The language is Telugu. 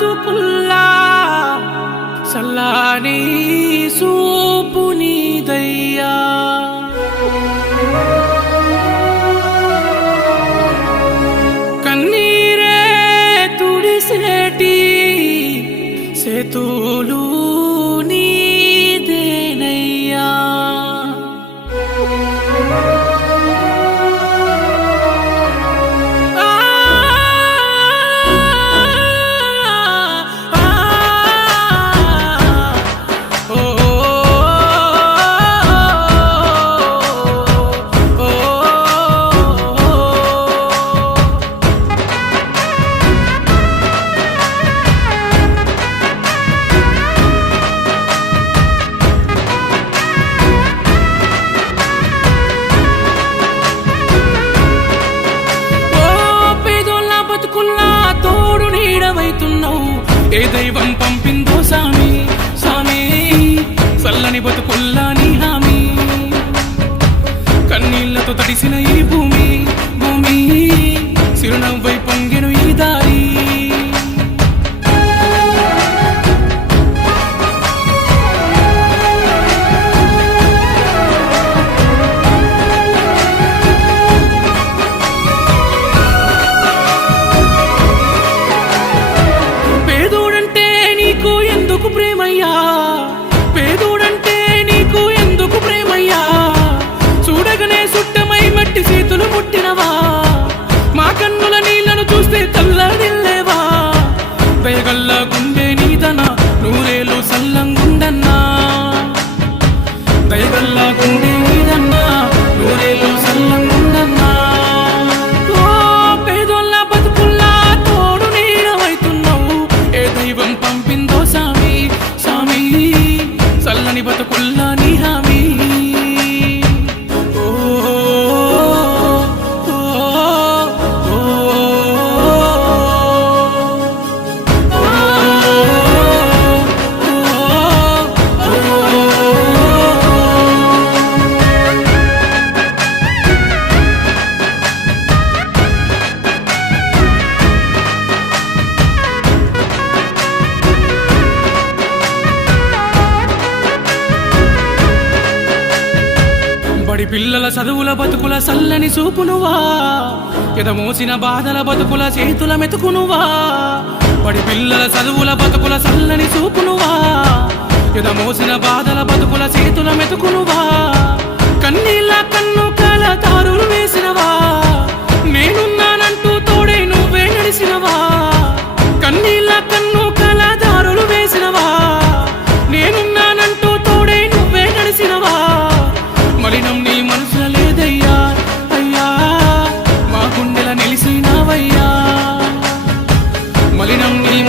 బతుకుల్లా సల్లాని సూపు నీదయ్యా. కన్నీరే తుడిసేటి సేతూ ఏ దైవం పంపిందో సామి? సామి చల్లని బతుకుల్లా నీ హామీ. కన్నీళ్ళతో తడిసిన ఈ open బడి పిల్లల చదువుల బతుకుల సల్లని చూపునువా. ఎదమోసిన బాధల బతుకుల చేతుల మెతుకునువా. బడి పిల్లల చదువుల బతుకుల సల్లని చూపునువా. ఎదమోసిన బాధల బతుకుల చేతుల మెతుకునువా. Linam Linam